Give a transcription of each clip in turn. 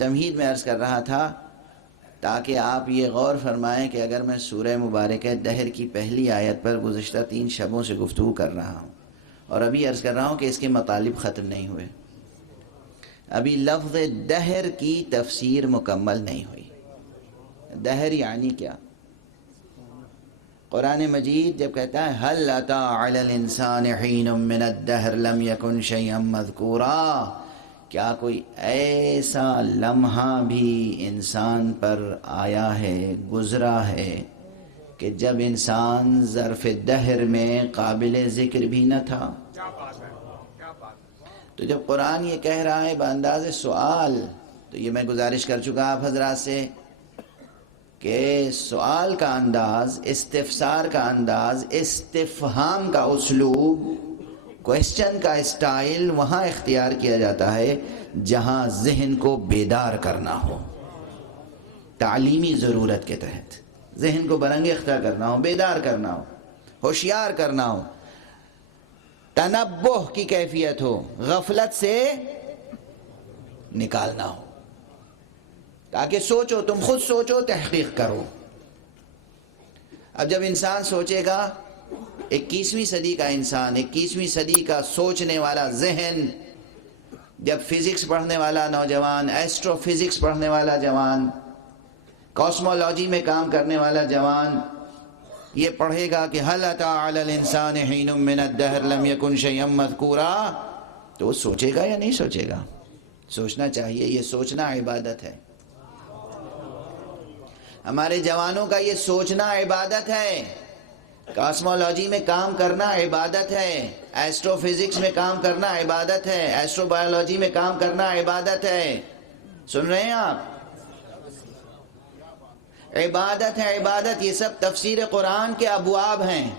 تمہید میں عرض کر رہا تھا تاکہ آپ یہ غور فرمائیں کہ اگر میں سورہ مبارکہ دہر کی پہلی آیت پر گزشتہ 3 شبوں سے گفتگو کر رہا ہوں اور ابھی عرض کر رہا ہوں کہ اس کے مطالب ختم نہیں ہوئے، ابھی لفظ دہر کی تفسیر مکمل نہیں ہوئی۔ دہر یعنی کیا؟ قرآن مجید جب کہتا ہے هل اتى على الانسان حين من الدهر لم يكن شيئا مذكورا، کیا کوئی ایسا لمحہ بھی انسان پر آیا ہے، گزرا ہے کہ جب انسان ظرف دہر میں قابل ذکر بھی نہ تھا؟ تو جب قرآن یہ کہہ رہا ہے بانداز سوال، تو یہ میں گزارش کر چکا آپ حضرات سے کہ سوال کا انداز، استفسار کا انداز، استفہام کا اسلوب، کویسچن کا اسٹائل وہاں اختیار کیا جاتا ہے جہاں ذہن کو بیدار کرنا ہو، تعلیمی ضرورت کے تحت ذہن کو برانگیختہ کرنا ہو، بیدار کرنا ہو، ہوشیار کرنا ہو، تنبہ کی کیفیت ہو، غفلت سے نکالنا ہو، تاکہ سوچو، تم خود سوچو، تحقیق کرو۔ اب جب انسان سوچے گا، 21ویں صدی کا انسان، 21ویں صدی کا سوچنے والا ذہن، جب فزکس پڑھنے والا نوجوان، ایسٹرو فزکس پڑھنے والا جوان، کاسمولوجی میں کام کرنے والا جوان یہ پڑھے گا کہ هل اتى على الانسان حين من الدهر لم يكن شيئا مذكورا، تو وہ سوچے گا یا نہیں سوچے گا؟ سوچنا چاہیے، یہ سوچنا عبادت ہے۔ ہمارے جوانوں کا یہ سوچنا عبادت ہے، کاسمولوجی میں کام کرنا عبادت ہے، ایسٹرو فزکس میں کام کرنا عبادت ہے، ایسٹرو بایولوجی میں کام کرنا عبادت ہے۔ سن رہے ہیں آپ؟ عبادت ہے، عبادت۔ یہ سب تفسیر قرآن کے ابواب ہیں۔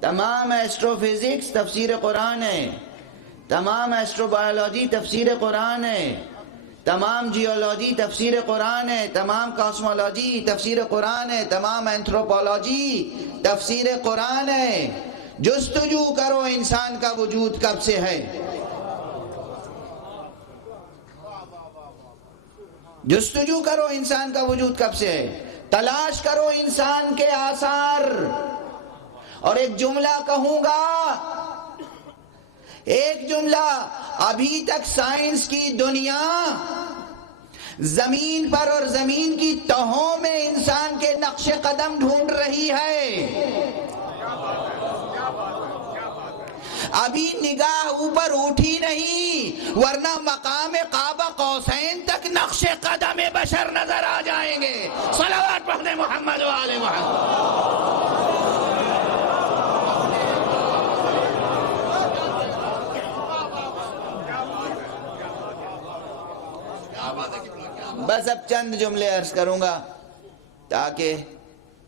تمام ایسٹرو فزکس تفسیر قرآن ہے، تمام ایسٹرو بایولوجی تفسیر قرآن ہے، تمام جیولوجی تفسیر قرآن ہے، تمام کاسمولوجی تفسیر قرآن ہے، تمام اینتھروپولوجی تفسیر قرآن ہے۔ جستجو کرو انسان کا وجود کب سے ہے، جستجو کرو انسان کا وجود کب سے ہے، تلاش کرو انسان کے آثار۔ اور ایک جملہ کہوں گا، ایک جملہ، ابھی تک سائنس کی دنیا زمین پر اور زمین کی تہوں میں انسان کے نقش قدم ڈھونڈ رہی ہے، ابھی نگاہ اوپر اٹھی نہیں، ورنہ مقام قاب قوسین تک نقش قدم بشر نظر آ جائیں گے۔ صلوات پڑھنے محمد و آل محمد۔ بس اب چند جملے عرض کروں گا تاکہ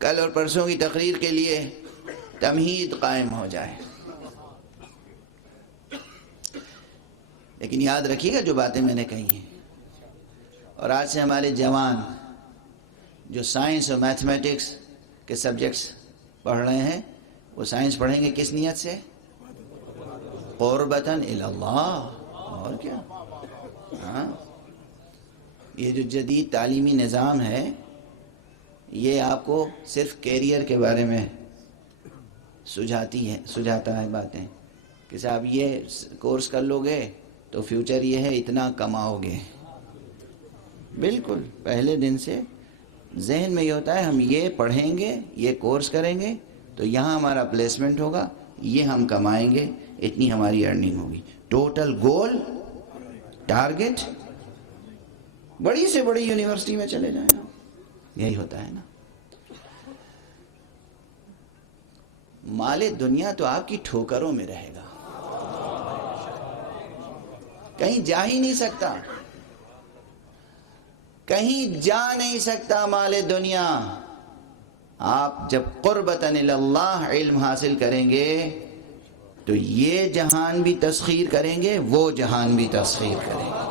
کل اور پرسوں کی تقریر کے لیے تمہید قائم ہو جائے۔ لیکن یاد رکھیے گا جو باتیں میں نے کہی ہیں، اور آج سے ہمارے جوان جو سائنس اور میتھمیٹکس کے سبجیکٹس پڑھ رہے ہیں، وہ سائنس پڑھیں گے کس نیت سے؟ قربتاً الی اللہ، اور کیا؟ ہاں، یہ جو جدید تعلیمی نظام ہے یہ آپ کو صرف کیریئر کے بارے میں سجھاتا ہے باتیں کہ صاحب یہ کورس کر لو گے تو فیوچر یہ ہے، اتنا کماؤ گے۔ بالکل پہلے دن سے ذہن میں یہ ہوتا ہے ہم یہ پڑھیں گے، یہ کورس کریں گے تو یہاں ہمارا پلیسمنٹ ہوگا، یہ ہم کمائیں گے، اتنی ہماری ارننگ ہوگی۔ ٹوٹل گول، ٹارگٹ، بڑی سے بڑی یونیورسٹی میں چلے جائیں، یہی ہوتا ہے نا۔ مال دنیا تو آپ کی ٹھوکروں میں رہے گا، کہیں جا ہی نہیں سکتا، کہیں جا نہیں سکتا مال دنیا۔ آپ جب قربتاً الی اللہ علم حاصل کریں گے تو یہ جہان بھی تسخیر کریں گے، وہ جہان بھی تسخیر کریں گے،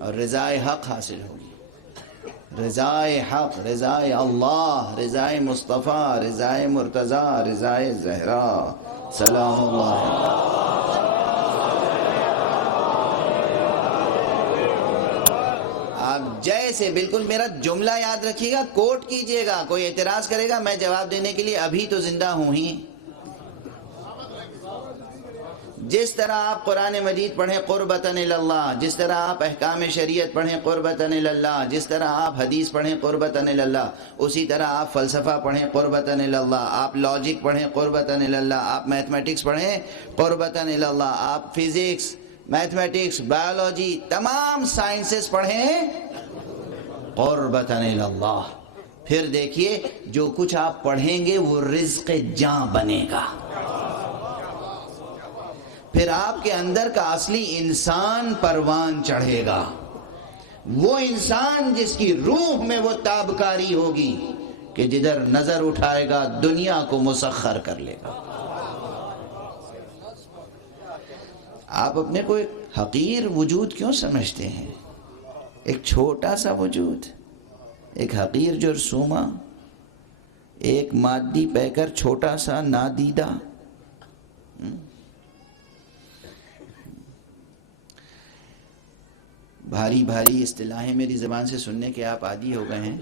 اور رضائے حق حاصل ہوگی، رضائے حق، رضائے اللہ، رضائے مصطفیٰ، رضائے مرتضیٰ، رضائے زہرا، سلام اللہ۔ جیسے بالکل میرا جملہ یاد رکھیے گا، کوٹ کیجئے گا، کوئی اعتراض کرے گا میں جواب دینے کے لیے ابھی تو زندہ ہوں ہی۔ جس طرح آپ قرآن مجید پڑھیں قربتاً اللہ، جس طرح آپ احکام شریعت پڑھیں قربتاً اللہ، جس طرح آپ حدیث پڑھیں قربتاً اللہ، اسی طرح آپ فلسفہ پڑھیں قربتاً اللہ، آپ لاجک پڑھیں قربتاً اللہ، آپ میتھمیٹکس پڑھیں قربتاً اللہ، آپ فزکس، میتھمیٹکس، بایولوجی، تمام سائنسز پڑھیں قربتاً اللہ۔ پھر دیکھیے جو کچھ آپ پڑھیں گے وہ رزق جاں بنے گا۔ پھر آپ کے اندر کا اصلی انسان پروان چڑھے گا، وہ انسان جس کی روح میں وہ تابکاری ہوگی کہ جدھر نظر اٹھائے گا دنیا کو مسخر کر لے گا۔ آپ اپنے کو ایک حقیر وجود کیوں سمجھتے ہیں؟ ایک چھوٹا سا وجود، ایک حقیر جرثومہ، ایک مادی پیکر، چھوٹا سا نادیدہ۔ بھاری بھاری اصطلاحیں میری زبان سے سننے کے آپ عادی ہو گئے ہیں،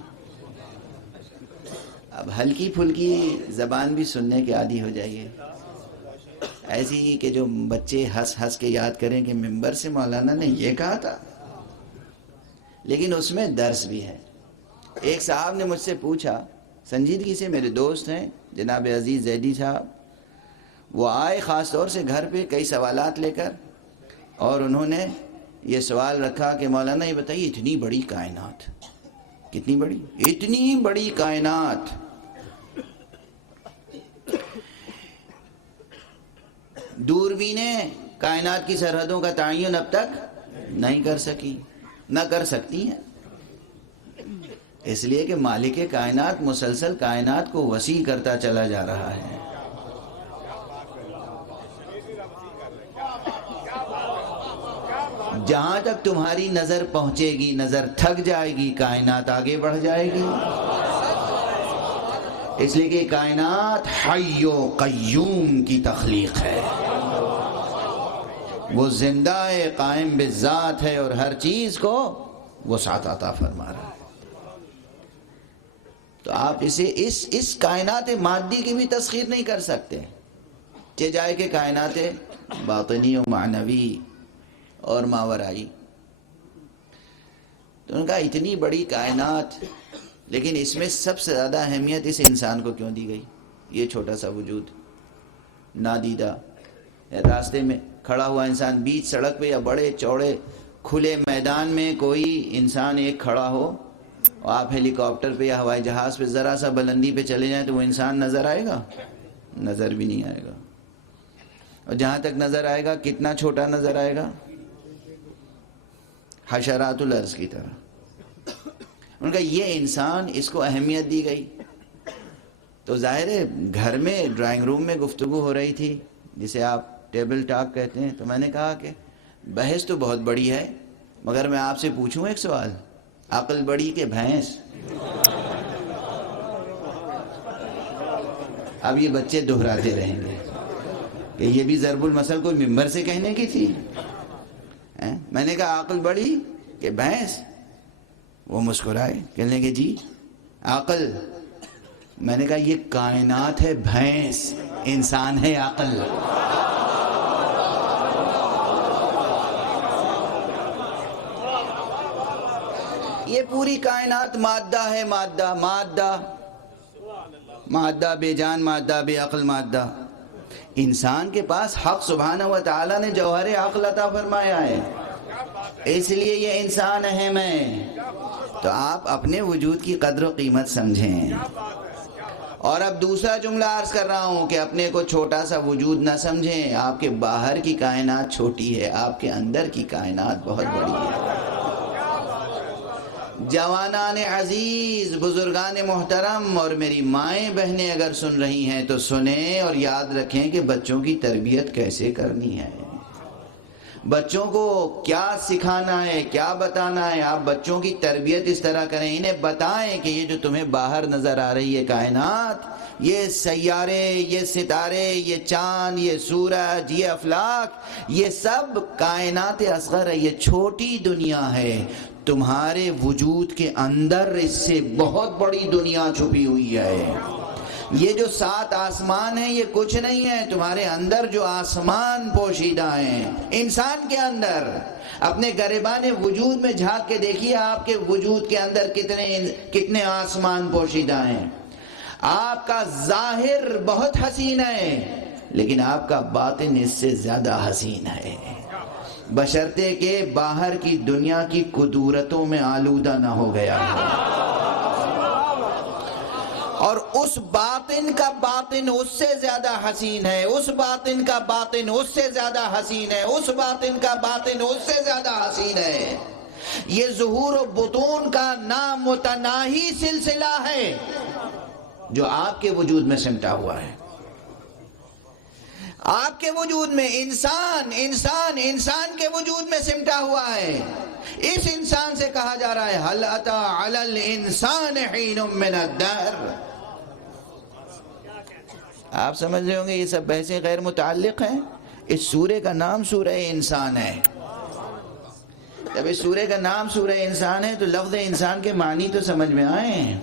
اب ہلکی پھلکی زبان بھی سننے کے عادی ہو جائیے، ایسی ہی کہ جو بچے ہنس ہنس کے یاد کریں کہ ممبر سے مولانا نے یہ کہا تھا، لیکن اس میں درس بھی ہے۔ ایک صاحب نے مجھ سے پوچھا، سنجیدگی سے میرے دوست ہیں جناب عزیز زیدی صاحب، وہ آئے خاص طور سے گھر پہ کئی سوالات لے کر، اور انہوں نے یہ سوال رکھا کہ مولانا یہ بتائیے اتنی بڑی کائنات، کتنی بڑی؟ اتنی بڑی کائنات، دوربینیں کائنات کی سرحدوں کا تعین اب تک نہیں کر سکی، نہ کر سکتی ہیں، اس لیے کہ مالک کائنات مسلسل کائنات کو وسیع کرتا چلا جا رہا ہے۔ جہاں تک تمہاری نظر پہنچے گی، نظر تھک جائے گی، کائنات آگے بڑھ جائے گی، اس لیے کہ کائنات حی و قیوم کی تخلیق ہے، وہ زندہ ہے، قائم بالذات ہے، اور ہر چیز کو وسعت عطا فرما رہا ہے۔ تو آپ اسے اس کائنات مادی کی بھی تسخیر نہیں کر سکتے، چہ جائے کہ کائنات باطنی و معنوی اور ماورائی۔ تو ان کا اتنی بڑی کائنات، لیکن اس میں سب سے زیادہ اہمیت اس انسان کو کیوں دی گئی؟ یہ چھوٹا سا وجود، نادیدہ، راستے میں کھڑا ہوا انسان، بیچ سڑک پہ یا بڑے چوڑے کھلے میدان میں کوئی انسان ایک کھڑا ہو، اور آپ ہیلی کاپٹر پہ یا ہوائی جہاز پہ ذرا سا بلندی پہ چلے جائیں تو وہ انسان نظر آئے گا؟ نظر بھی نہیں آئے گا، اور جہاں تک نظر آئے گا کتنا چھوٹا نظر آئے گا، حشرات الارض کی طرح۔ ان کا یہ انسان، اس کو اہمیت دی گئی۔ تو ظاہر ہے گھر میں ڈرائنگ روم میں گفتگو ہو رہی تھی جسے آپ ٹیبل ٹاک کہتے ہیں، تو میں نے کہا کہ بحث تو بہت بڑی ہے، مگر میں آپ سے پوچھوں ایک سوال، عقل بڑی کہ بھینس؟ اب یہ بچے دہراتے رہیں گے کہ یہ بھی ضرب المثل کوئی ممبر سے کہنے کی تھی۔ میں نے کہا عقل بڑی کہ بھینس؟ وہ مسکرائے، کہنے لگے جی عقل۔ میں نے کہا یہ کائنات ہے بھینس، انسان ہے عقل۔ یہ پوری کائنات مادہ ہے، مادہ مادہ مادہ، بے جان مادہ، بے عقل مادہ۔ انسان کے پاس حق سبحانہ و تعالیٰ نے جوہر عقل عطا فرمایا ہے، اس لیے یہ انسان اہم ہے۔ تو آپ اپنے وجود کی قدر و قیمت سمجھیں۔ اور اب دوسرا جملہ عرض کر رہا ہوں کہ اپنے کو چھوٹا سا وجود نہ سمجھیں، آپ کے باہر کی کائنات چھوٹی ہے، آپ کے اندر کی کائنات بہت بڑی ہے۔ جوانان عزیز، بزرگان محترم اور میری مائیں بہنیں اگر سن رہی ہیں تو سنیں اور یاد رکھیں کہ بچوں کی تربیت کیسے کرنی ہے۔ بچوں کو کیا سکھانا ہے، کیا بتانا ہے، آپ بچوں کی تربیت اس طرح کریں، انہیں بتائیں کہ یہ جو تمہیں باہر نظر آ رہی ہے کائنات، یہ سیارے، یہ ستارے، یہ چاند، یہ سورج، یہ افلاک، یہ سب کائنات اصغر ہے، یہ چھوٹی دنیا ہے، تمہارے وجود کے اندر اس سے بہت بڑی دنیا چھپی ہوئی ہے۔ یہ جو 7 آسمان ہیں یہ کچھ نہیں ہے، تمہارے اندر جو آسمان پوشیدہ ہیں، انسان کے اندر اپنے گریبان وجود میں جھانک کے دیکھیے آپ کے وجود کے اندر کتنے آسمان پوشیدہ ہیں۔ آپ کا ظاہر بہت حسین ہے لیکن آپ کا باطن اس سے زیادہ حسین ہے، بشرطے کہ باہر کی دنیا کی قدورتوں میں آلودہ نہ ہو گیا ہو۔ اور اس باطن کا باطن اس سے زیادہ حسین ہے، اس باطن کا باطن اس سے زیادہ حسین ہے، اس باطن کا باطن اس سے زیادہ حسین ہے۔ یہ ظہور و بطون کا نامتناہی سلسلہ ہے جو آپ کے وجود میں سمٹا ہوا ہے۔ آپ کے وجود میں انسان کے وجود میں سمٹا ہوا ہے۔ اس انسان سے کہا جا رہا ہے هل أتى على الإنسان حين من الدهر۔ آپ سمجھ رہے ہوں گے یہ سب بحثیں غیر متعلق ہیں۔ اس سورے کا نام سورہ انسان ہے۔ جب اس سورے کا نام سورہ انسان ہے تو لفظ انسان کے معنی تو سمجھ میں آئیں۔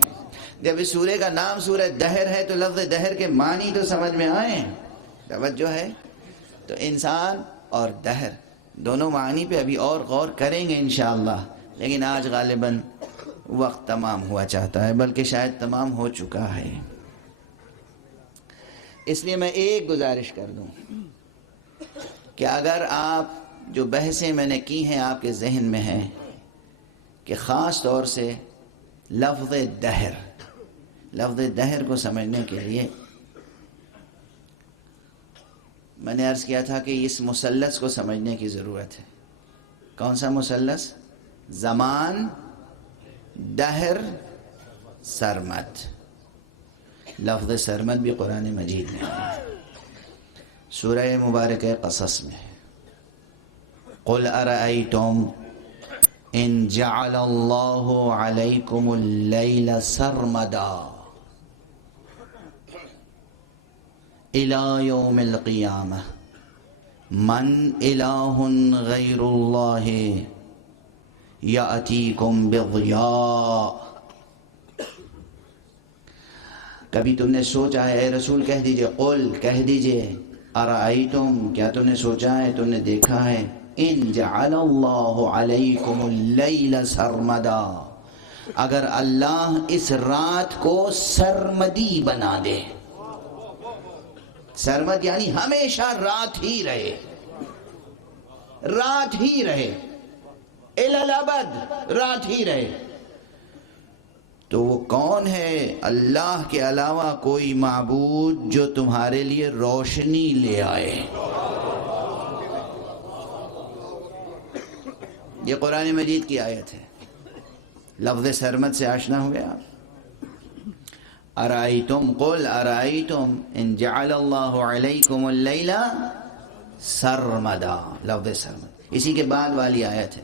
جب اس سورے کا نام سورہ دہر ہے تو لفظ دہر کے معنی تو سمجھ میں آئیں۔ توجہ ہے؟ تو انسان اور دہر دونوں معنی پہ ابھی اور غور کریں گے انشاءاللہ، لیکن آج غالباً وقت تمام ہوا چاہتا ہے، بلکہ شاید تمام ہو چکا ہے۔ اس لیے میں ایک گزارش کر دوں کہ اگر آپ جو بحثیں میں نے کی ہیں آپ کے ذہن میں ہیں کہ خاص طور سے لفظ دہر کو سمجھنے کے لیے میں نے عرض کیا تھا کہ اس مثلث کو سمجھنے کی ضرورت ہے۔ کون سا مثلث؟ زمان، دہر، سرمد۔ لفظ سرمد بھی قرآن مجید میں ہے، سورہ مبارک قصص میں۔ قل ارأیتم ان جعل اللہ علیکم اللیل سرمدا الى یوم القیامہ من الہ غیر اللہ یأتیکم بضیاء۔ کبھی تم نے سوچا ہے، اے رسول کہہ دیجئے، قل کہہ دیجئے، ارائیتم کیا تم نے سوچا ہے، تم نے دیکھا ہے، ان جعل اللہ علیکم اللیل سرمدا، اگر اللہ اس رات کو سرمدی بنا دے، سرمد یعنی ہمیشہ رات ہی رہے، رات ہی رہے، الی الابد رات ہی رہے، تو وہ کون ہے؟ اللہ کے علاوہ کوئی معبود جو تمہارے لیے روشنی لے آئے۔ یہ قرآن مجید کی آیت ہے۔ لفظ سرمد سے آشنا ہو گیا آپ؟ ارائیتم قل ارائیتم ان جعل اللہ علیکم اللیل سرمدا، لفظ سرمد اسی کے بعد والی آیت ہے،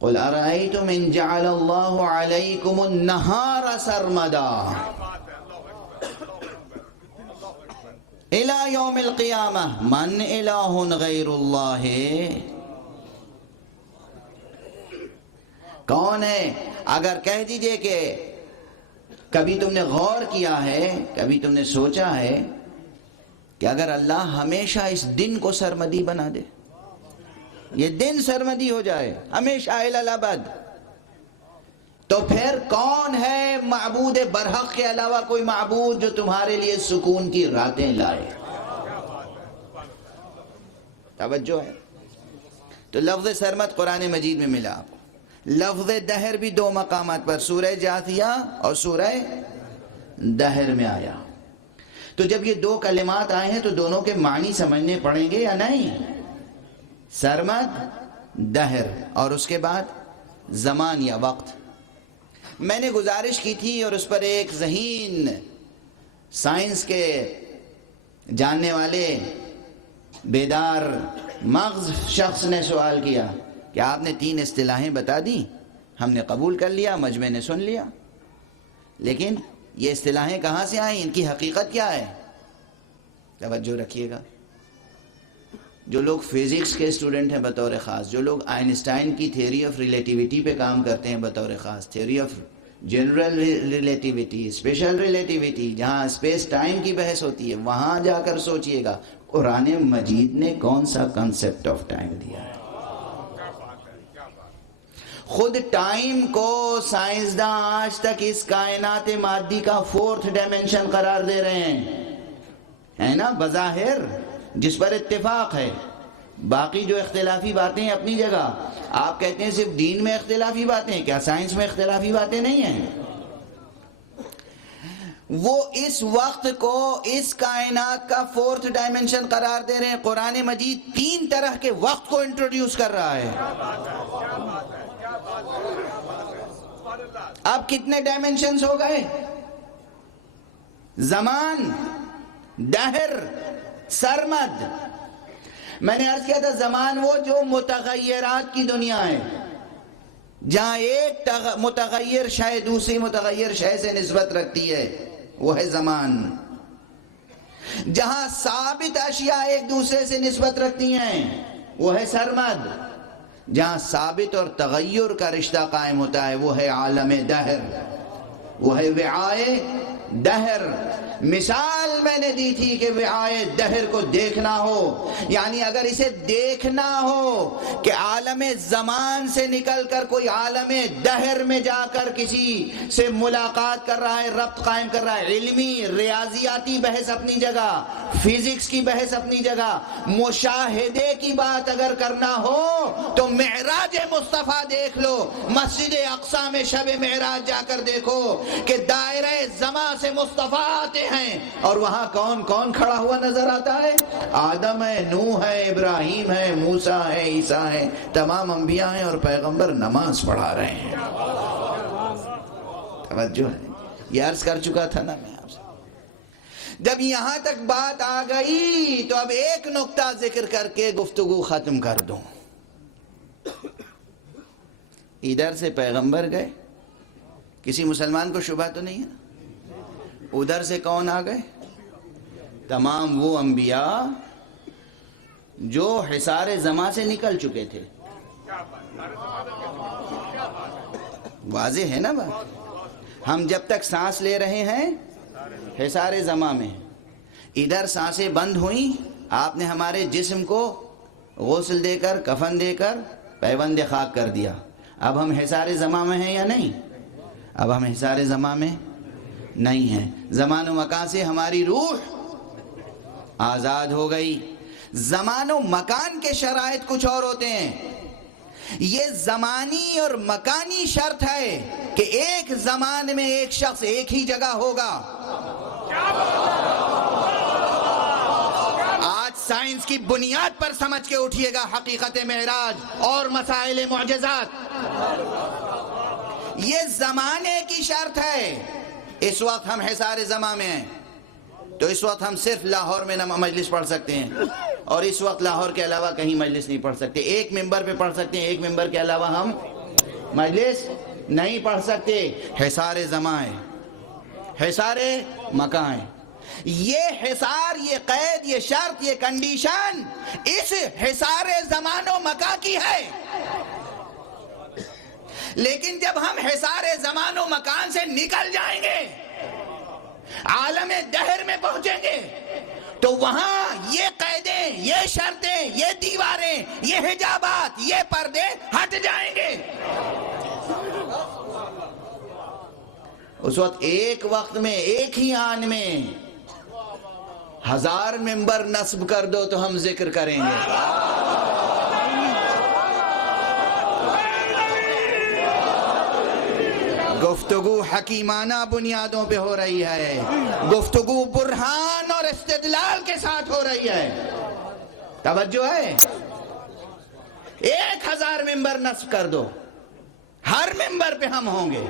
قل ارائیتم ان جعل اللہ علیکم النہار سرمدا الى یوم القیامہ من الہ غیر اللہ۔ کون ہے؟ اگر کہہ دیجئے کہ کبھی تم نے غور کیا ہے، کبھی تم نے سوچا ہے کہ اگر اللہ ہمیشہ اس دن کو سرمدی بنا دے، یہ دن سرمدی ہو جائے ہمیشہ الی الابد، تو پھر کون ہے معبود برحق کے علاوہ کوئی معبود جو تمہارے لیے سکون کی راتیں لائے؟ توجہ ہے؟ تو لفظ سرمد قرآن مجید میں ملا آپ کو۔ لفظ دہر بھی 2 مقامات پر، سورہ جاثیہ اور سورہ دہر میں آیا۔ تو جب یہ 2 کلمات آئے ہیں تو دونوں کے معنی سمجھنے پڑیں گے یا نہیں؟ سرمد، دہر، اور اس کے بعد زمان یا وقت۔ میں نے گزارش کی تھی اور اس پر ایک ذہین سائنس کے جاننے والے بیدار مغز شخص نے سوال کیا کہ آپ نے 3 اصطلاحیں بتا دیں، ہم نے قبول کر لیا، مجمع نے سن لیا، لیکن یہ اصطلاحیں کہاں سے آئیں، ان کی حقیقت کیا ہے؟ توجہ رکھیے گا، جو لوگ فزکس کے اسٹوڈنٹ ہیں بطور خاص، جو لوگ آئنسٹائن کی تھیوری آف ریلیٹیوٹی پہ کام کرتے ہیں بطور خاص، theory of general relativity, special relativity, جہاں اسپیس ٹائم کی بحث ہوتی ہے، وہاں جا کر سوچئے گا قرآن مجید نے کون سا کنسپٹ آف ٹائم دیا ہے۔ خود ٹائم کو سائنسداں آج تک اس کائنات مادی کا 4تھ ڈائمنشن قرار دے رہے ہیں، ہے نا، بظاہر جس پر اتفاق ہے۔ باقی جو اختلافی باتیں اپنی جگہ، آپ کہتے ہیں صرف دین میں اختلافی باتیں، کیا سائنس میں اختلافی باتیں نہیں ہیں؟ وہ اس وقت کو اس کائنات کا 4تھ ڈائمنشن قرار دے رہے ہیں۔ قرآن مجید 3 طرح کے وقت کو انٹروڈیوس کر رہا ہے۔ اب کتنے ڈائمنشنز ہو گئے؟ زمان، دہر، سرمد۔ میں نے عرض کیا تھا زمان وہ جو متغیرات کی دنیا ہے، جہاں ایک متغیر شے دوسری متغیر شے سے نسبت رکھتی ہے، وہ ہے زمان۔ جہاں ثابت اشیاء ایک دوسرے سے نسبت رکھتی ہیں، وہ ہے سرمد۔ جہاں ثابت اور تغیر کا رشتہ قائم ہوتا ہے، وہ ہے عالم دہر، وہ ہے وعائے دہر۔ مثال میں نے دی تھی کہ وعائے دہر کو دیکھنا ہو، یعنی اگر اسے دیکھنا ہو کہ عالم زمان سے نکل کر کوئی عالم دہر میں جا کر کسی سے ملاقات کر رہا ہے، ربط قائم کر رہا ہے، علمی ریاضیاتی بحث اپنی جگہ، فزکس کی بحث اپنی جگہ، مشاہدے کی بات اگر کرنا ہو تو معراج مصطفیٰ دیکھ لو، مسجد اقصی میں شب معراج جا کر دیکھو کہ دائرہ زمان سے مصطفیٰ آتے ہیں، اور وہاں کون کون کھڑا ہوا نظر آتا ہے؟ آدم ہے، نوح ہے، ابراہیم ہے، موسیٰ ہے، عیسیٰ ہے، تمام انبیاء ہیں اور پیغمبر نماز پڑھا رہے ہیں۔ توجہ ہے، یہ عرض کر چکا تھا نا میں آپ سے۔ جب یہاں تک بات آ گئی تو اب ایک نقطہ ذکر کر کے گفتگو ختم کر دوں۔ ادھر سے پیغمبر گئے، کسی مسلمان کو شبہ تو نہیں ہے؟ ادھر سے کون آ گئے؟ تمام وہ انبیاء جو حصار زمان سے نکل چکے تھے۔ واضح ہے نا بات؟ ہم جب تک سانس لے رہے ہیں حصار زمان میں، ادھر سانسیں بند ہوئیں، آپ نے ہمارے جسم کو غسل دے کر، کفن دے کر پیوند خاک کر دیا۔ اب ہم حصار زمان میں ہیں یا نہیں؟ اب ہم حصار زمان میں نہیں ہیں۔ زمان و مکان سے ہماری روح آزاد ہو گئی۔ زمان و مکان کے شرائط کچھ اور ہوتے ہیں، یہ زمانی اور مکانی شرط ہے کہ ایک زمان میں ایک شخص ایک ہی جگہ ہوگا۔ آج سائنس کی بنیاد پر سمجھ کے اٹھیے گا حقیقت معراج اور مسائل معجزات۔ یہ زمانے کی شرط ہے۔ اس وقت ہم حصار زمان میں ہیں تو اس وقت ہم صرف لاہور میں مجلس پڑھ سکتے ہیں، اور اس وقت لاہور کے علاوہ کہیں مجلس نہیں پڑھ سکتے۔ ایک ممبر پہ پڑھ سکتے ہیں، ایک ممبر کے علاوہ ہم مجلس نہیں پڑھ سکتے۔ حصار زمان ہے، حصار مکان ہے۔ یہ حصار، یہ قید، یہ شرط، یہ کنڈیشن اس حصار زمان و مکان کی ہے۔ لیکن جب ہم حصار زمان و مکان سے نکل جائیں گے، عالم دہر میں پہنچیں گے، تو وہاں یہ قیدیں، یہ شرطیں، یہ دیواریں، یہ حجابات، یہ پردے ہٹ جائیں گے۔ اس وقت ایک وقت میں، ایک ہی آن میں 1000 ممبر نصب کر دو تو ہم ذکر کریں گے۔ گفتگو حکیمانہ بنیادوں پہ ہو رہی ہے، گفتگو برہان اور استدلال کے ساتھ ہو رہی ہے۔ توجہ ہے؟ 1000 ممبر نصب کر دو، ہر ممبر پہ ہم ہوں گے،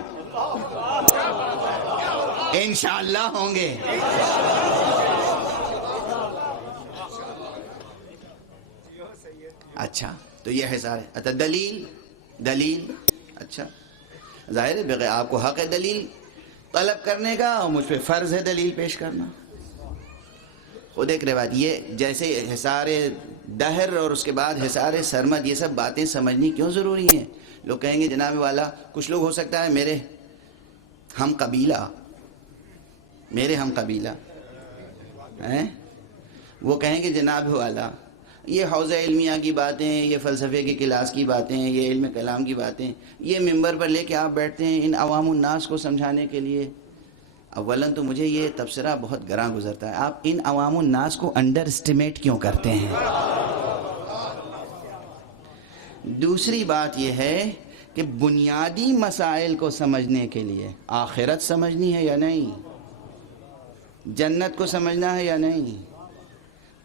انشاءاللہ ہوں گے۔ اچھا تو یہ حصار ہے. اچھا دلیل اچھا ظاہر ہے بغیر آپ کو حق ہے دلیل طلب کرنے کا اور مجھ پہ فرض ہے دلیل پیش کرنا. خود ایک روایت یہ جیسے حصار دہر اور اس کے بعد حصار سرمد یہ سب باتیں سمجھنی کیوں ضروری ہیں. لوگ کہیں گے جناب والا کچھ لوگ ہو سکتا ہے میرے ہم قبیلہ ہیں وہ کہیں گے جناب والا یہ حوزہ علمیہ کی باتیں یہ فلسفے کی کلاس کی باتیں یہ علم کلام کی باتیں یہ ممبر پر لے کے آپ بیٹھتے ہیں ان عوام الناس کو سمجھانے کے لیے. اولاً تو مجھے یہ تبصرہ بہت گراں گزرتا ہے آپ ان عوام الناس کو انڈر اسٹیمیٹ کیوں کرتے ہیں. دوسری بات یہ ہے کہ بنیادی مسائل کو سمجھنے کے لیے آخرت سمجھنی ہے یا نہیں, جنت کو سمجھنا ہے یا نہیں,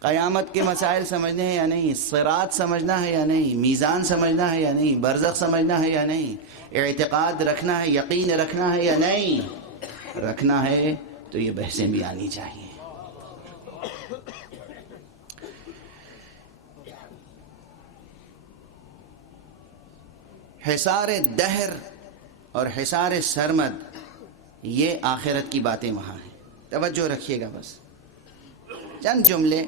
قیامت کے مسائل سمجھنے ہیں یا نہیں, صراط سمجھنا ہے یا نہیں, میزان سمجھنا ہے یا نہیں, برزخ سمجھنا ہے یا نہیں, اعتقاد رکھنا ہے, یقین رکھنا ہے یا نہیں. رکھنا ہے تو یہ بحثیں بھی آنی چاہیے. حصار دہر اور حصار سرمد یہ آخرت کی باتیں وہاں ہیں. توجہ رکھیے گا بس چند جملے.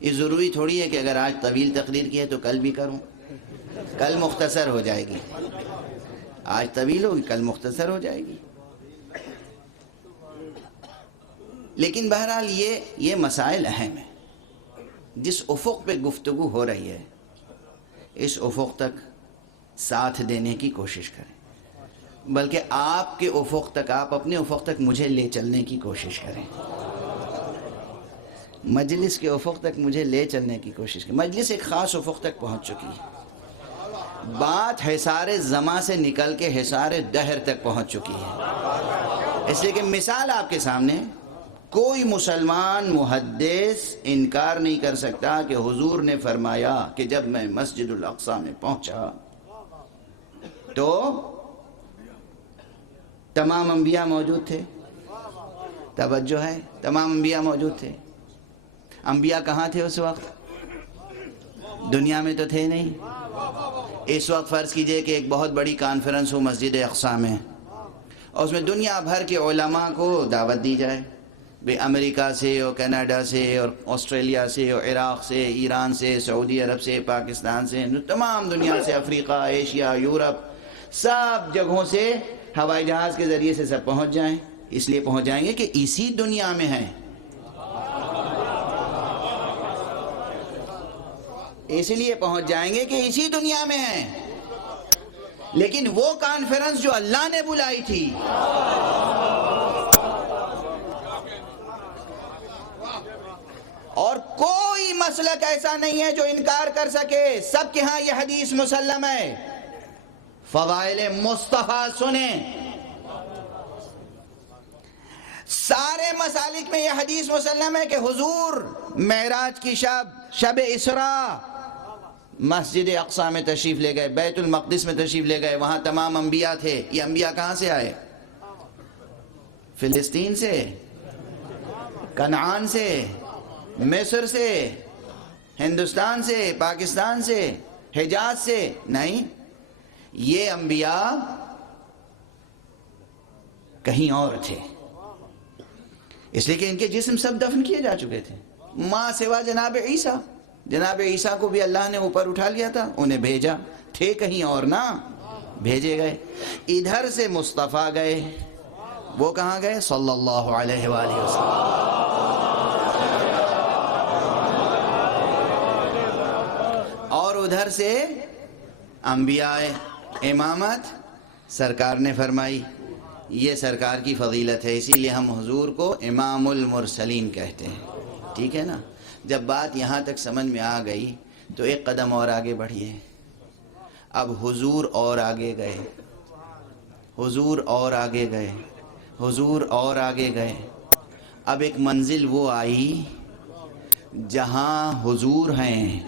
یہ ضروری تھوڑی ہے کہ اگر آج طویل تقریر کی ہے تو کل بھی کروں, کل مختصر ہو جائے گی. آج طویل ہوگی کل مختصر ہو جائے گی. لیکن بہرحال یہ مسائل اہم ہیں. جس افق پہ گفتگو ہو رہی ہے اس افق تک ساتھ دینے کی کوشش کریں, بلکہ آپ کے افق تک آپ اپنے افق تک مجھے لے چلنے کی کوشش کریں. مجلس کے افق تک مجھے لے چلنے کی کوشش کریں. مجلس ایک خاص افق تک پہنچ چکی ہے. بات حصار زماں سے نکل کے حصار دہر تک پہنچ چکی ہے. اس لیے کہ مثال آپ کے سامنے کوئی مسلمان محدث انکار نہیں کر سکتا کہ حضور نے فرمایا کہ جب میں مسجد الاقصی میں پہنچا تو تمام انبیاء موجود تھے. توجہ ہے, تمام انبیاء موجود تھے. انبیاء کہاں تھے اس وقت؟ دنیا میں تو تھے نہیں. اس وقت فرض کیجئے کہ ایک بہت بڑی کانفرنس ہو مسجد اقصی میں اور اس میں دنیا بھر کے علماء کو دعوت دی جائے, بے امریکہ سے اور کینیڈا سے اور آسٹریلیا سے اور عراق سے, ایران سے, سعودی عرب سے, پاکستان سے, تمام دنیا سے, افریقہ, ایشیا, یورپ, سب جگہوں سے ہوائی جہاز کے ذریعے سے سب پہنچ جائیں. اس لیے پہنچ جائیں گے کہ اسی دنیا میں ہیں, اس لیے پہنچ جائیں گے کہ اسی دنیا میں ہیں. لیکن وہ کانفرنس جو اللہ نے بلائی تھی اور کوئی مسلک ایسا نہیں ہے جو انکار کر سکے, سب کے ہاں یہ حدیث مسلم ہے. فضائل مصطفیٰ سنیں, سارے مسالک میں یہ حدیث مسلم ہے کہ حضور معراج کی شب اسراء مسجد اقصی میں تشریف لے گئے, بیت المقدس میں تشریف لے گئے, وہاں تمام انبیاء تھے. یہ انبیاء کہاں سے آئے؟ فلسطین سے, کنعان سے, مصر سے, ہندوستان سے, پاکستان سے, حجاز سے نہیں. یہ انبیاء کہیں اور تھے, اس لیے کہ ان کے جسم سب دفن کیے جا چکے تھے. ماں سوا جناب عیسیٰ, جناب عیسیٰ کو بھی اللہ نے اوپر اٹھا لیا تھا, انہیں بھیجا, تھے کہیں اور نہ, بھیجے گئے. ادھر سے مصطفیٰ گئے, وہ کہاں گئے؟ صلی اللہ علیہ وآلہ وسلم. اور ادھر سے انبیاء امامت سرکار نے فرمائی. یہ سرکار کی فضیلت ہے, اسی لیے ہم حضور کو امام المرسلین کہتے ہیں. ٹھیک ہے نا. جب بات یہاں تک سمجھ میں آ گئی تو ایک قدم اور آگے بڑھیے. اب حضور اور آگے گئے, حضور اور آگے گئے, حضور اور آگے گئے. اب ایک منزل وہ آئی جہاں حضور ہیں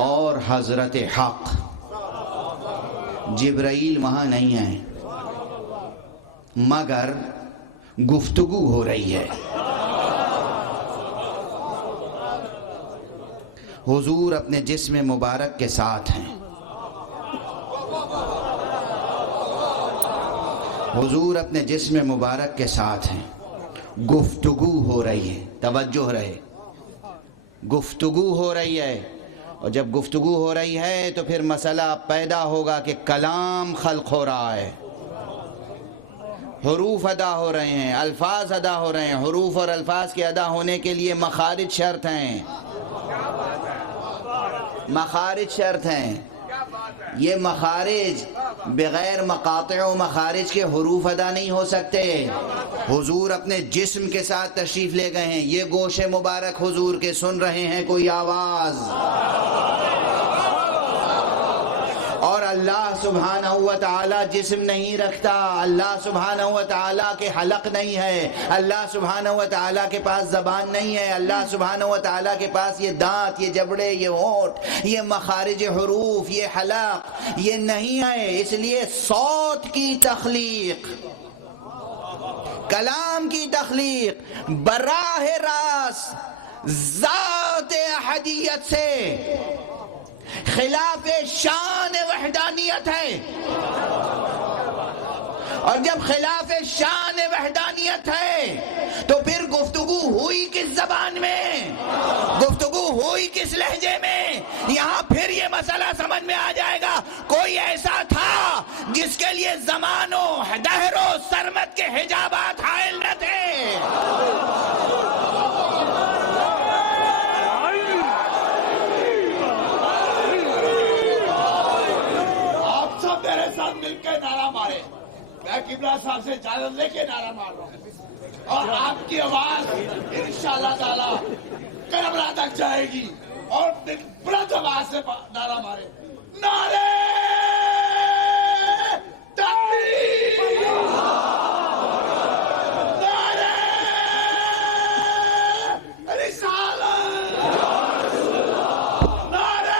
اور حضرت حق. جبرائیل وہاں نہیں ہیں مگر گفتگو ہو رہی ہے. حضور اپنے جسم مبارک کے ساتھ ہیں، حضور اپنے جسم مبارک کے ساتھ ہیں، گفتگو ہو رہی ہے، توجہ رہے، گفتگو ہو رہی ہے، اور جب گفتگو ہو رہی ہے تو پھر مسئلہ پیدا ہوگا کہ کلام خلق ہو رہا ہے، حروف ادا ہو رہے ہیں، الفاظ ادا ہو رہے ہیں، حروف اور الفاظ کے ادا ہونے کے لیے مخارج شرط ہیں، مخارج شرط ہیں، یہ مخارج بغیر مقاطع و مخارج کے حروف ادا نہیں ہو سکتے۔ حضور اپنے جسم کے ساتھ تشریف لے گئے ہیں، یہ گوش مبارک حضور کے سن رہے ہیں کوئی آواز، اور اللہ سبحانہ و تعالی جسم نہیں رکھتا، اللہ سبحانہ و تعالی کے حلق نہیں ہے، اللہ سبحانہ و تعالی کے پاس زبان نہیں ہے، اللہ سبحانہ و تعالی کے پاس یہ دانت، یہ جبڑے، یہ ہونٹ، یہ مخارج حروف، یہ حلق یہ نہیں ہے۔ اس لیے صوت کی تخلیق، کلام کی تخلیق براہ راست ذات احدیت سے خلاف شان وحدانیت ہے، اور جب خلاف شان وحدانیت ہے تو پھر گفتگو ہوئی کس زبان میں، گفتگو ہوئی کس لہجے میں؟ یہاں پھر یہ مسئلہ سمجھ میں آ جائے گا، کوئی ایسا تھا جس کے لیے زمان و دہر و سرمد کے حجابات حائل نہ تھے۔ مل کے نعرہ مارے، میں قبلہ صاحب سے اجازت لے کے نعرہ مار رہا ہوں، اور آپ کی آواز انشاءاللہ تعالی کربلا تک جائے گی، اور بلند آواز سے نعرہ مارے، نعرے تکبیر، نعرے رسالت، نعرے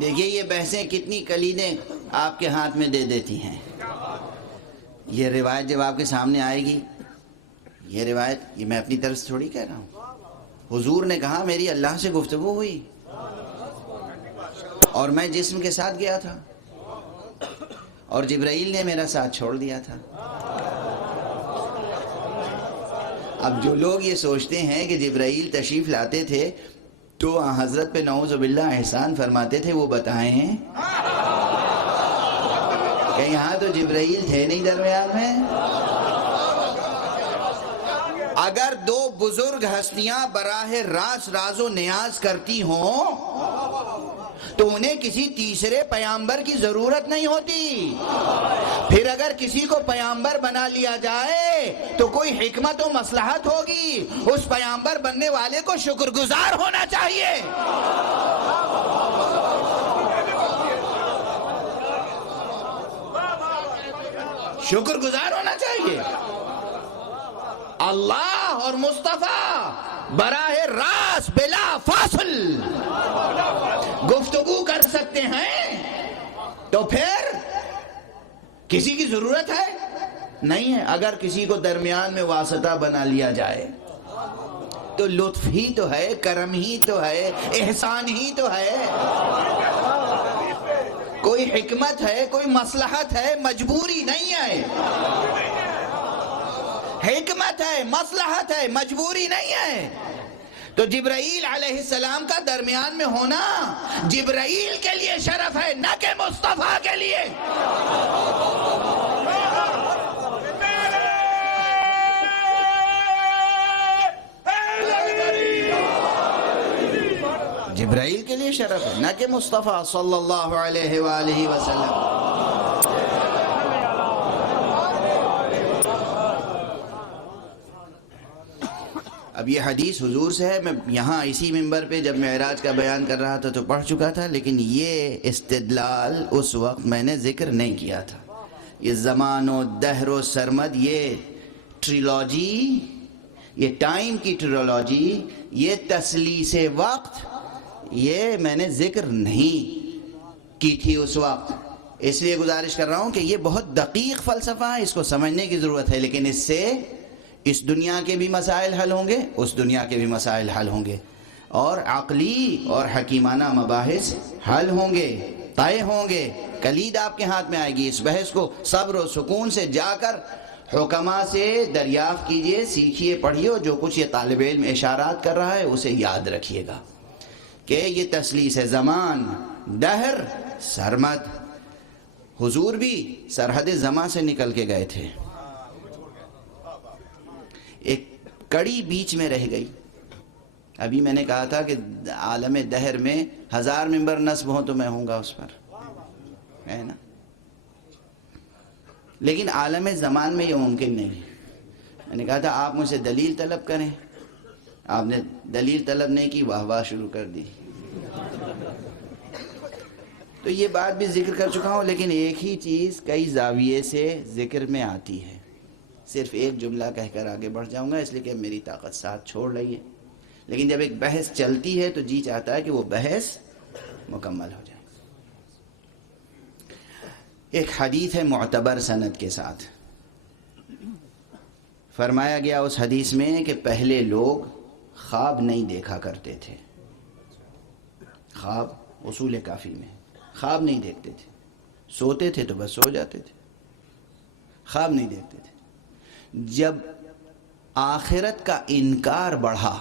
دیکھیے یہ بحثیں کتنی کلیدیں آپ کے ہاتھ میں دے دیتی ہیں۔ یہ روایت جب آپ کے سامنے آئے گی، یہ روایت یہ میں اپنی طرف سے تھوڑی کہہ رہا ہوں، حضور نے کہا میری اللہ سے گفتگو ہوئی اور میں جسم کے ساتھ گیا تھا اور جبرائیل نے میرا ساتھ چھوڑ دیا تھا۔ اب جو لوگ یہ سوچتے ہیں کہ جبرائیل تشریف لاتے تھے تو حضرت پہ نعوذ باللہ احسان فرماتے تھے، وہ بتائیں کہ یہاں تو جبرائیل تھے نہیں درمیان میں۔ اگر دو بزرگ ہستیاں براہ راست راز و نیاز کرتی ہوں تو انہیں کسی تیسرے پیامبر کی ضرورت نہیں ہوتی، پھر اگر کسی کو پیامبر بنا لیا جائے تو کوئی حکمت و مصلحت ہوگی، اس پیامبر بننے والے کو شکر گزار ہونا چاہیے۔ شکر گزار ہونا چاہیے۔ اللہ اور مصطفیٰ براہ راست بلا فاصل گفتگو کر سکتے ہیں، تو پھر کسی کی ضرورت ہے نہیں ہے۔ اگر کسی کو درمیان میں واسطہ بنا لیا جائے تو لطف ہی تو ہے، کرم ہی تو ہے، احسان ہی تو ہے، کوئی حکمت ہے، کوئی مصلحت ہے، مجبوری نہیں ہے۔ حکمت ہے، مصلحت ہے، مجبوری نہیں ہے۔ تو جبرائیل علیہ السلام کا درمیان میں ہونا جبرائیل کے لیے شرف ہے، نہ کہ مصطفیٰ کے لیے۔ جبرائیل کے لیے شرف ہے، نہ کہ مصطفیٰ صلی اللہ علیہ وآلہ وسلم۔ اب اب یہ حدیث حضور سے ہے، میں یہاں اسی منبر پہ جب معراج کا بیان کر رہا تھا تو پڑھ چکا تھا، لیکن یہ استدلال اس وقت میں نے ذکر نہیں کیا تھا. یہ زمان و دہر و سرمد، یہ ٹریلوجی، یہ ٹائم کی ٹریلوجی، یہ تسلیس وقت، یہ میں نے ذکر نہیں کی تھی اس وقت. اس لیے گزارش کر رہا ہوں کہ یہ بہت دقیق فلسفہ ہے، اس کو سمجھنے کی ضرورت ہے، لیکن اس سے اس دنیا کے بھی مسائل حل ہوں گے، اس دنیا کے بھی مسائل حل ہوں گے، اور عقلی اور حکیمانہ مباحث حل ہوں گے، طے ہوں گے. کلید آپ کے ہاتھ میں آئے گی. اس بحث کو صبر و سکون سے جا کر حکماء سے دریافت کیجئے، سیکھیے، پڑھیے، اور جو کچھ یہ طالب علم اشارات کر رہا ہے اسے یاد رکھیے گا کہ یہ تسلیس ہے. زمان، دہر، سرمد. حضور بھی سرحد زمان سے نکل کے گئے تھے، ایک کڑی بیچ میں رہ گئی. ابھی میں نے کہا تھا کہ عالم دہر میں 1000 ممبر نصب ہوں تو میں ہوں گا اس پر، ہے نا، لیکن عالم زمان میں یہ ممکن نہیں ہے. میں نے کہا تھا آپ مجھ سے دلیل طلب کریں، آپ نے دلیل طلب نہیں کی، واہ واہ شروع کر دی. تو یہ بات بھی ذکر کر چکا ہوں، لیکن ایک ہی چیز کئی زاویے سے ذکر میں آتی ہے. صرف ایک جملہ کہہ کر آگے بڑھ جاؤں گا، اس لیے کہ میری طاقت ساتھ چھوڑ رہی ہے. لیکن جب ایک بحث چلتی ہے تو جی چاہتا ہے کہ وہ بحث مکمل ہو جائے. ایک حدیث ہے معتبر سند کے ساتھ. فرمایا گیا اس حدیث میں کہ پہلے لوگ خواب نہیں دیکھا کرتے تھے. خواب اصول کافی میں خواب نہیں دیکھتے تھے، سوتے تھے تو بس سو جاتے تھے، خواب نہیں دیکھتے تھے. جب آخرت کا انکار بڑھا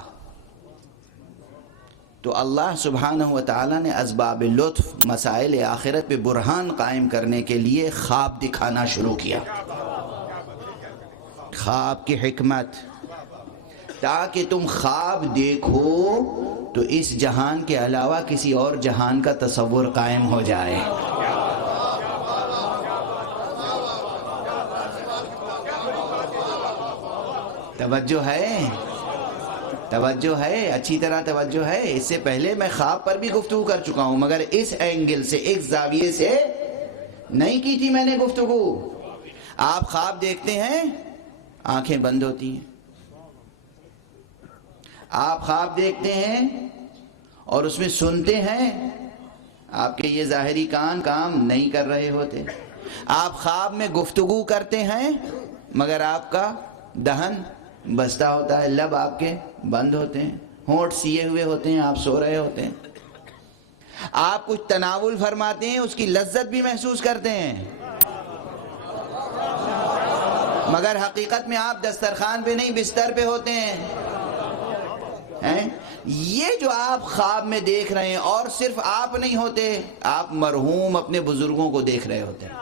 تو اللہ سبحانہ و تعالیٰ نے اسباب لطف مسائل آخرت پہ برہان قائم کرنے کے لیے خواب دکھانا شروع کیا. خواب کی حکمت، تاکہ تم خواب دیکھو تو اس جہان کے علاوہ کسی اور جہان کا تصور قائم ہو جائے. توجہ ہے، توجہ ہے، اچھی طرح توجہ ہے. اس سے پہلے میں خواب پر بھی گفتگو کر چکا ہوں، مگر اس اینگل سے، ایک زاویے سے نہیں کی تھی میں نے گفتگو. آپ خواب دیکھتے ہیں، آنکھیں بند ہوتی ہیں. آپ خواب دیکھتے ہیں اور اس میں سنتے ہیں، آپ کے یہ ظاہری کان کام نہیں کر رہے ہوتے. آپ خواب میں گفتگو کرتے ہیں مگر آپ کا دہن بستہ ہوتا ہے، لب آپ کے بند ہوتے ہیں، ہونٹ سیے ہوئے ہوتے ہیں، آپ سو رہے ہوتے ہیں. آپ کچھ تناول فرماتے ہیں، اس کی لذت بھی محسوس کرتے ہیں، مگر حقیقت میں آپ دسترخوان پہ نہیں بستر پہ ہوتے ہیں. یہ جو آپ خواب میں دیکھ رہے ہیں، اور صرف آپ نہیں ہوتے، آپ مرحوم اپنے بزرگوں کو دیکھ رہے ہوتے ہیں.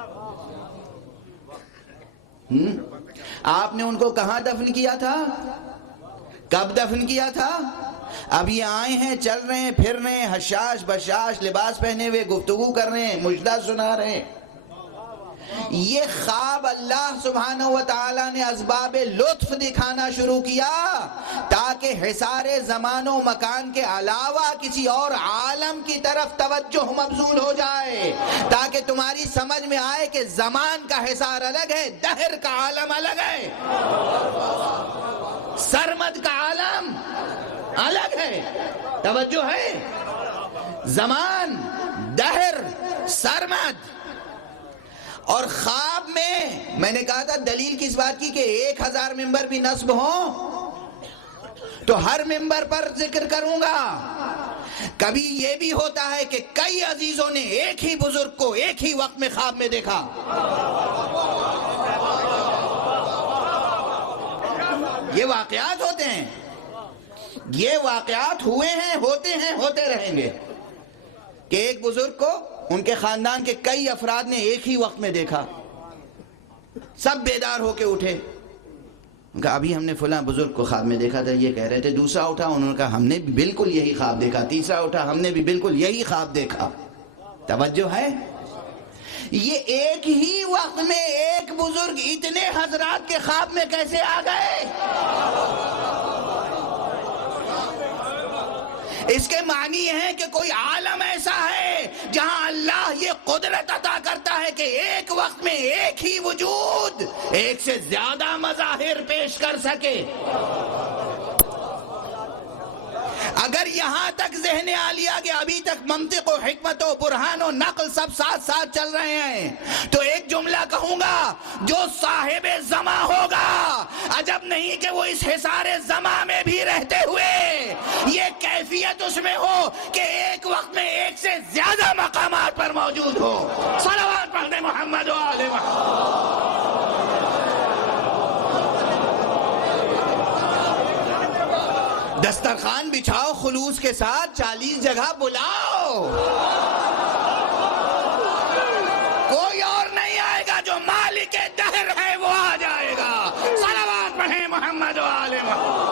آپ نے ان کو کہاں دفن کیا تھا؟ کب دفن کیا تھا؟ اب یہ آئے ہیں، چل رہے ہیں، پھر رہے ہیں، حشاش بشاش لباس پہنے ہوئے گفتگو کر رہے ہیں، مجدہ سنا رہے ہیں. یہ خواب اللہ سبحانہ و تعالیٰ نے اسباب لطف دکھانا شروع کیا تاکہ حصار زمان و مکان کے علاوہ کسی اور عالم کی طرف توجہ مبذول ہو جائے، تاکہ تمہاری سمجھ میں آئے کہ زمان کا حصار الگ ہے، دہر کا عالم الگ ہے، سرمد کا عالم الگ ہے. توجہ ہے؟ زمان، دہر، سرمد. اور خواب میں نے کہا تھا دلیل کس بات کی کہ 1000 ممبر بھی نصب ہوں تو ہر ممبر پر ذکر کروں گا. کبھی یہ بھی ہوتا ہے کہ کئی عزیزوں نے ایک ہی بزرگ کو ایک ہی وقت میں خواب میں دیکھا. یہ واقعات ہوتے ہیں، یہ واقعات ہوئے ہیں، ہوتے رہیں گے کہ ایک بزرگ کو ان کے خاندان کے کئی افراد نے ایک ہی وقت میں دیکھا. سب بیدار ہو کے اٹھے، کہا ابھی ہم نے فلاں بزرگ کو خواب میں دیکھا تھا، یہ کہہ رہے تھے. دوسرا اٹھا، انہوں نے کہا ہم نے بھی بالکل یہی خواب دیکھا. تیسرا اٹھا، ہم نے بھی بالکل یہی خواب دیکھا. توجہ ہے؟ یہ ایک ہی وقت میں ایک بزرگ اتنے حضرات کے خواب میں کیسے آ گئے؟ اس کے معنی یہ ہے کہ کوئی عالم ایسا ہے جہاں اللہ یہ قدرت عطا کرتا ہے کہ ایک وقت میں ایک ہی وجود ایک سے زیادہ مظاہر پیش کر سکے. اگر یہاں تک ذہن آ لیا کہ ابھی تک منطق و حکمت و برہان و نقل سب ساتھ ساتھ چل رہے ہیں تو ایک جملہ کہوں گا، جو صاحب زماں ہوگا عجب نہیں کہ وہ اس حصار زماں میں بھی رہتے ہوئے یہ کیفیت اس میں ہو کہ ایک وقت میں ایک سے زیادہ مقامات پر موجود ہو. صلوات پڑھنے محمد و آل محمد. دسترخوان بچھاؤ خلوص کے ساتھ، 40 جگہ بلاؤ. کوئی اور نہیں آئے گا، جو مالک دہر ہے وہ آ جائے گا. صلوات پڑھیں محمد و آل محمد.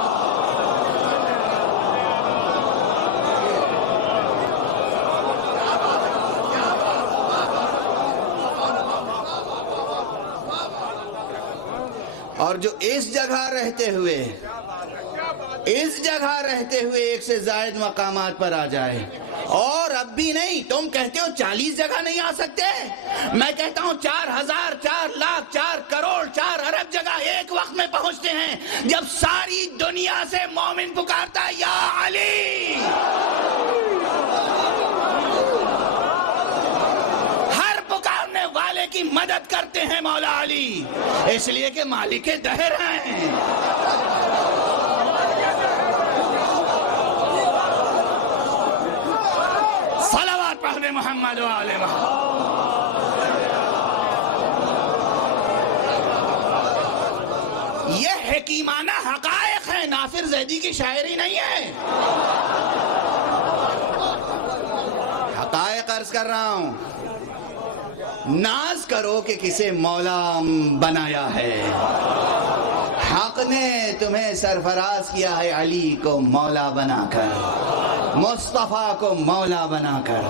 اور جو اس جگہ رہتے ہوئے ایک سے زائد مقامات پر آ جائے، اور اب بھی نہیں، تم کہتے ہو 40 جگہ نہیں آ سکتے، میں کہتا ہوں 4000 4 لاکھ 4 کروڑ 4 ارب جگہ ایک وقت میں پہنچتے ہیں. جب ساری دنیا سے مومن پکارتا ہے یا علی، ہر پکارنے والے کی مدد کرتے ہیں مولا علی، اس لیے کہ مالک دہر ہیں. صلوات پڑھنے محمد و آل محمد. یہ حکیمانہ حقائق ہے، ناصر زیدی کی شاعری نہیں ہے. حقائق عرض کر رہا ہوں. ناز کرو کہ کسے مولا بنایا ہے. حق نے تمہیں سرفراز کیا ہے علی کو مولا بنا کر، مصطفیٰ کو مولا بنا کر.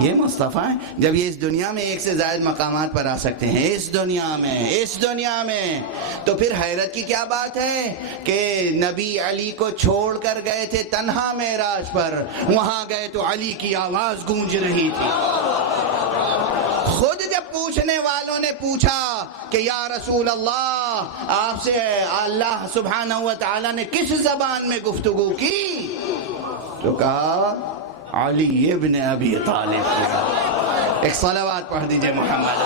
یہ مصطفیٰ ہیں جب یہ اس دنیا میں ایک سے زائد مقامات پر آ سکتے ہیں، اس دنیا میں تو پھر حیرت کی کیا بات ہے کہ نبی علی کو چھوڑ کر گئے تھے تنہا معراج پر، وہاں گئے تو علی کی آواز گونج رہی تھی. خود جب پوچھنے والوں نے پوچھا کہ یا رسول اللہ، آپ سے اللہ سبحانہ و تعالی نے کس زبان میں گفتگو کی، تو کہا علی ابن ابی طالب. ایک صلوات پڑھ دیجئے محمد.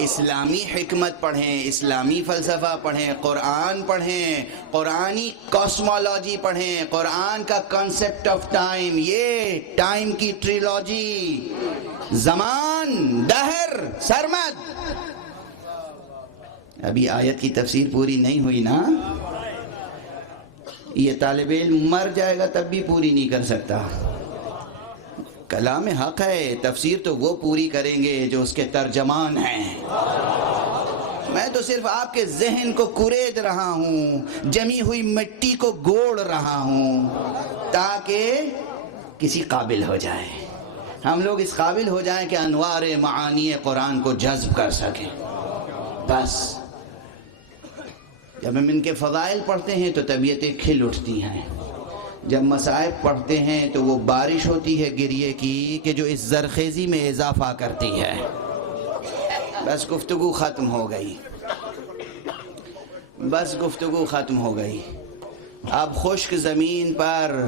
اسلامی حکمت پڑھیں، اسلامی فلسفہ پڑھیں، قرآن پڑھیں، قرآنی کاسمولوجی پڑھیں، قرآن کا کنسپٹ آف ٹائم، یہ ٹائم کی ٹریلوجی، زمان، دہر، سرمد. ابھی آیت کی تفسیر پوری نہیں ہوئی نا، یہ طالب علم مر جائے گا تب بھی پوری نہیں کر سکتا. کلام حق ہے، تفسیر تو وہ پوری کریں گے جو اس کے ترجمان ہیں. میں تو صرف آپ کے ذہن کو کورید رہا ہوں، جمی ہوئی مٹی کو گوڑ رہا ہوں تاکہ کسی قابل ہو جائے. ہم لوگ اس قابل ہو جائیں کہ انوار معانی قرآن کو جذب کر سکیں. بس جب ہم ان کے فضائل پڑھتے ہیں تو طبیعتیں کھل اٹھتی ہیں. جب مصائب پڑھتے ہیں تو وہ بارش ہوتی ہے گریے کی کہ جو اس زرخیزی میں اضافہ کرتی ہے. بس گفتگو ختم ہو گئی. اب خشک زمین پر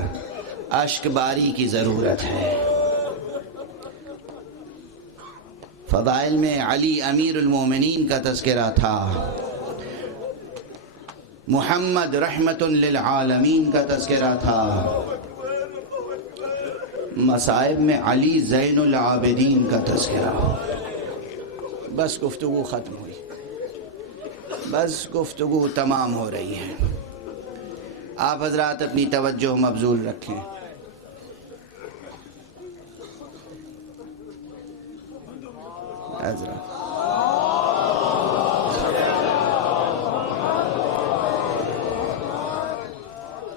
اشک باری کی ضرورت ہے. فضائل میں علی امیر المومنین کا تذکرہ تھا، محمد رحمت للعالمین کا تذکرہ تھا، مصائب میں علی زین العابدین کا تذکرہ. بس گفتگو ختم ہوئی، بس گفتگو تمام ہو رہی ہے. آپ حضرات اپنی توجہ مبذول رکھیں. حضرات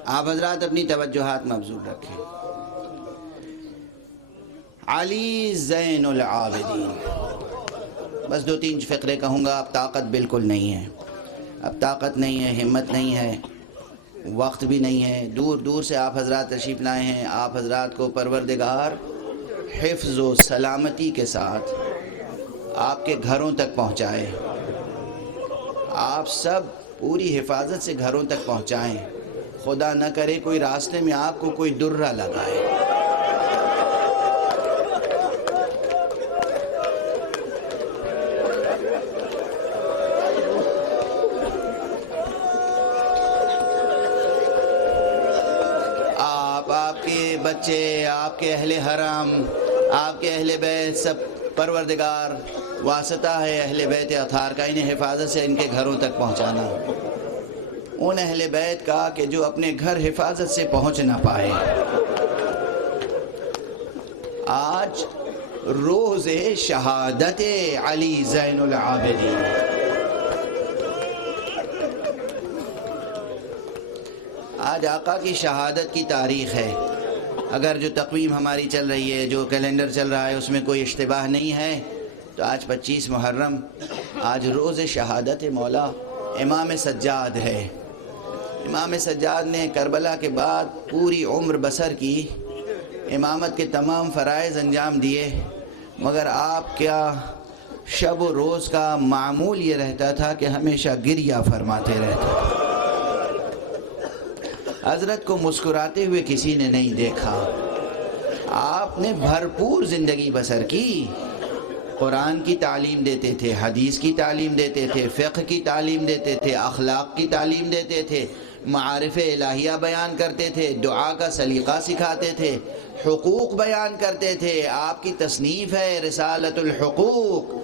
آپ حضرات اپنی توجہات مبذول رکھیں. علی زین العابدین. بس 2-3 فقرے کہوں گا. اب طاقت بالکل نہیں ہے, اب طاقت نہیں ہے, ہمت نہیں ہے, وقت بھی نہیں ہے. دور دور سے آپ حضرات تشریف لائے ہیں. آپ حضرات کو پروردگار حفظ و سلامتی کے ساتھ آپ کے گھروں تک پہنچائے. آپ سب پوری حفاظت سے گھروں تک پہنچائیں. خدا نہ کرے کوئی راستے میں آپ کو کوئی درہ لگائے. آپ کے بچے, آپ کے اہل حرم, آپ کے اہل بیت, سب پروردگار واسطہ ہے اہل بیت اطہار کا, انہیں حفاظت سے ان کے گھروں تک پہنچانا. ان اہل بیت کا کہ جو اپنے گھر حفاظت سے پہنچ نہ پائے. آج روز شہادت علی زین العابدین. آج آقا کی شہادت کی تاریخ ہے. اگر جو تقویم ہماری چل رہی ہے, جو کیلنڈر چل رہا ہے, اس میں کوئی اشتباہ نہیں ہے تو آج 25 محرم, آج روز شہادت مولا امام سجاد ہے. امام سجاد نے کربلا کے بعد پوری عمر بسر کی, امامت کے تمام فرائض انجام دیے, مگر آپ کیا شب و روز کا معمول یہ رہتا تھا کہ ہمیشہ گریہ فرماتے رہتے تھے. حضرت کو مسکراتے ہوئے کسی نے نہیں دیکھا. آپ نے بھرپور زندگی بسر کی. قرآن کی تعلیم دیتے تھے, حدیث کی تعلیم دیتے تھے, فقہ کی تعلیم دیتے تھے, اخلاق کی تعلیم دیتے تھے, معارف الہیہ بیان کرتے تھے, دعا کا سلیقہ سکھاتے تھے, حقوق بیان کرتے تھے. آپ کی تصنیف ہے رسالۃ الحقوق.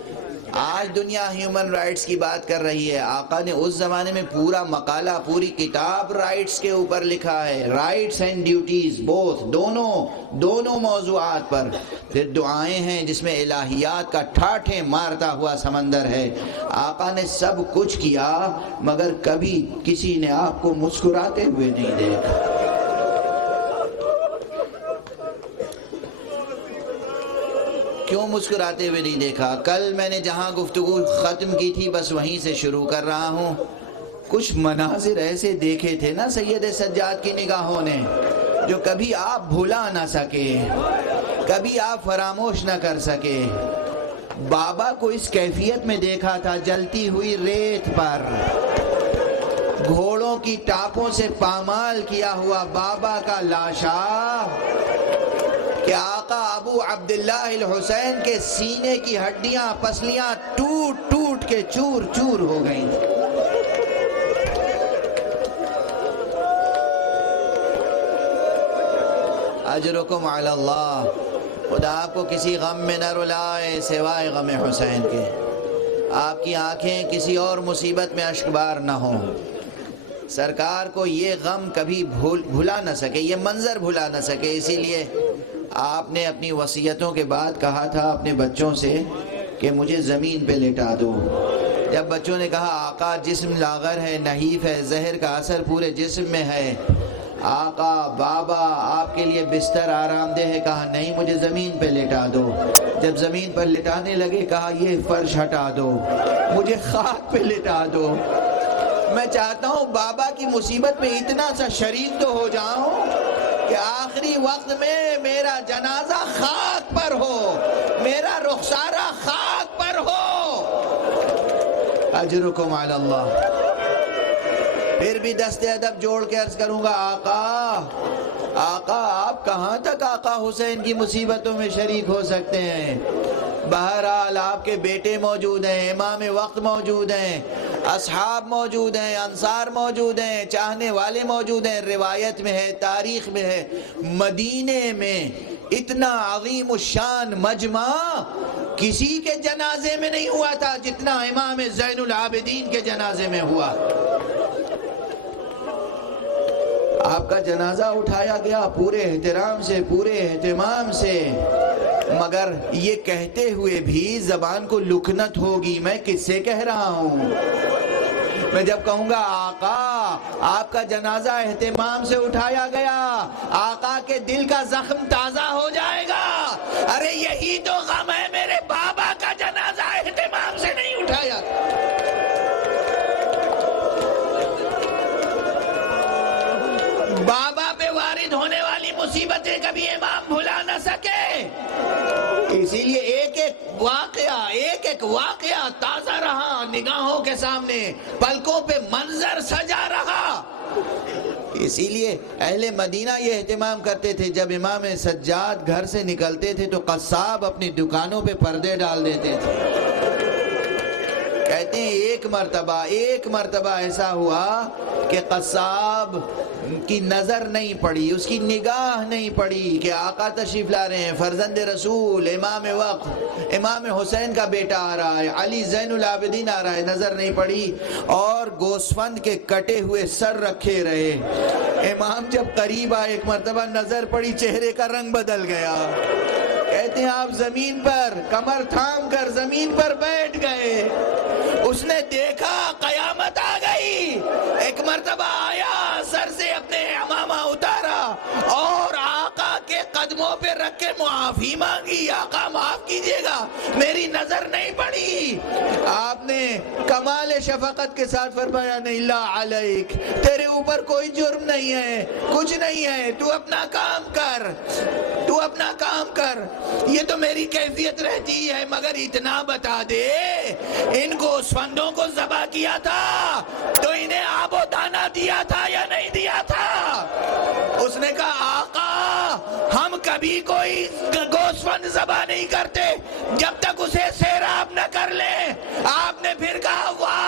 آج دنیا ہیومن رائٹس کی بات کر رہی ہے. آقا نے اس زمانے میں پورا مقالہ, پوری کتاب رائٹس کے اوپر لکھا ہے. رائٹس اینڈ ڈیوٹیز بوتھ, دونوں موضوعات پر. پھر دعائیں ہیں جس میں الہیات کا ٹھاٹھے مارتا ہوا سمندر ہے. آقا نے سب کچھ کیا مگر کبھی کسی نے آپ کو مسکراتے ہوئے نہیں دیکھا. کیوں مسکراتے ہوئے نہیں دیکھا؟ کل میں نے جہاں گفتگو ختم کی تھی بس وہیں سے شروع کر رہا ہوں. کچھ مناظر ایسے دیکھے تھے نا سید سجاد کی نگاہوں نے جو کبھی آپ بھلا نہ سکے, کبھی آپ فراموش نہ کر سکے. بابا کو اس کیفیت میں دیکھا تھا, جلتی ہوئی ریت پر گھوڑوں کی ٹاپوں سے پامال کیا ہوا بابا کا لاشا, کہ آقا ابو عبداللہ الحسین کے سینے کی ہڈیاں پسلیاں ٹوٹ ٹوٹ کے چور چور ہو گئیں. اجرکم علی اللہ. خدا آپ کو کسی غم میں نہ رلائے سوائے غم حسین کے. آپ کی آنکھیں کسی اور مصیبت میں اشکبار نہ ہوں. سرکار کو یہ غم کبھی بھلا نہ سکے, یہ منظر بھلا نہ سکے. اسی لیے آپ نے اپنی وصیتوں کے بعد کہا تھا اپنے بچوں سے کہ مجھے زمین پہ لٹا دو. جب بچوں نے کہا آقا جسم لاغر ہے, نحیف ہے, زہر کا اثر پورے جسم میں ہے, آقا بابا آپ کے لیے بستر آرام دہ ہے, کہا نہیں مجھے زمین پہ لٹا دو. جب زمین پر لٹانے لگے کہا یہ فرش ہٹا دو, مجھے خاک پہ لٹا دو. میں چاہتا ہوں بابا کی مصیبت میں اتنا سا شریک تو ہو جاؤں کہ آخری وقت میں میرا جنازہ خاک پر ہو, میرا رخسارہ خاک پر ہو. اجرکم علی اللہ. پھر بھی دست ادب جوڑ کے عرض کروں گا آقا آپ کہاں تک آقا حسین کی مصیبتوں میں شریک ہو سکتے ہیں؟ بہرحال آپ کے بیٹے موجود ہیں, امام وقت موجود ہیں, اصحاب موجود ہیں, انصار موجود ہیں, چاہنے والے موجود ہیں. روایت میں ہے, تاریخ میں ہے, مدینے میں اتنا عظیم الشان مجمع کسی کے جنازے میں نہیں ہوا تھا جتنا امام زین العابدین کے جنازے میں ہوا. آپ کا جنازہ اٹھایا گیا پورے احترام سے, پورے اہتمام سے, مگر یہ کہتے ہوئے بھی زبان کو لکنت ہوگی. میں کس سے کہہ رہا ہوں؟ میں جب کہوں گا آقا آپ کا جنازہ اہتمام سے اٹھایا گیا, آقا کے دل کا زخم تازہ ہو جائے گا, ارے یہی تو غم ہے، میرے بابا کا جنازہ اہتمام سے نہیں اٹھایا۔ بابا پہ وارد ہونے والی مصیبتیں کبھی امام بھلا نہ سکے، اسی لیے ایک ایک واقعہ تازہ رہا نگاہوں کے سامنے، پلکوں پہ منظر سجا رہا۔ اسی لیے اہل مدینہ یہ اہتمام کرتے تھے، جب امام سجاد گھر سے نکلتے تھے تو قصاب اپنی دکانوں پہ پردے ڈال دیتے تھے۔ کہتے ہیں ایک مرتبہ ایسا ہوا کہ قصاب کی نظر نہیں پڑی، اس کی نگاہ نہیں پڑی کہ آقا تشریف لا رہے ہیں، فرزند رسول، امام وقت، امام حسین کا بیٹا آ رہا ہے، علی زین العابدین آ رہا ہے، نظر نہیں پڑی، اور گوسفند کے کٹے ہوئے سر رکھے رہے۔ امام جب قریب آئے، ایک مرتبہ نظر پڑی، چہرے کا رنگ بدل گیا۔ کہتے ہیں آپ زمین پر کمر تھام کر زمین پر بیٹھ گئے۔ اس نے دیکھا قیامت آ گئی۔ ایک مرتبہ آیا، سر سے اپنے عمامہ اتارا اور آقا کے قدموں پہ رکھ کے معافی مانگی، آقا معاف کیجئے گا، میری نظر نہیں پڑی۔ آپ نے کمال شفقت کے ساتھ فرمایا، نہیں لا علیک، تیرے اوپر کوئی جرم نہیں ہے، کچھ نہیں ہے، تو اپنا کام کر، تو اپنا کام کر، یہ تو میری کیفیت رہتی ہے، مگر اتنا بتا دے ان گوسفندوں کو ذبح کیا تھا تو انہیں آب و دانہ دیا تھا یا نہیں دیا تھا؟ اس نے کہا آقا ہم کبھی کوئی گوسفند ذبح نہیں کرتے جب تک اسے سیراب نہ کر لیں۔ آپ نے پھر کہا واہ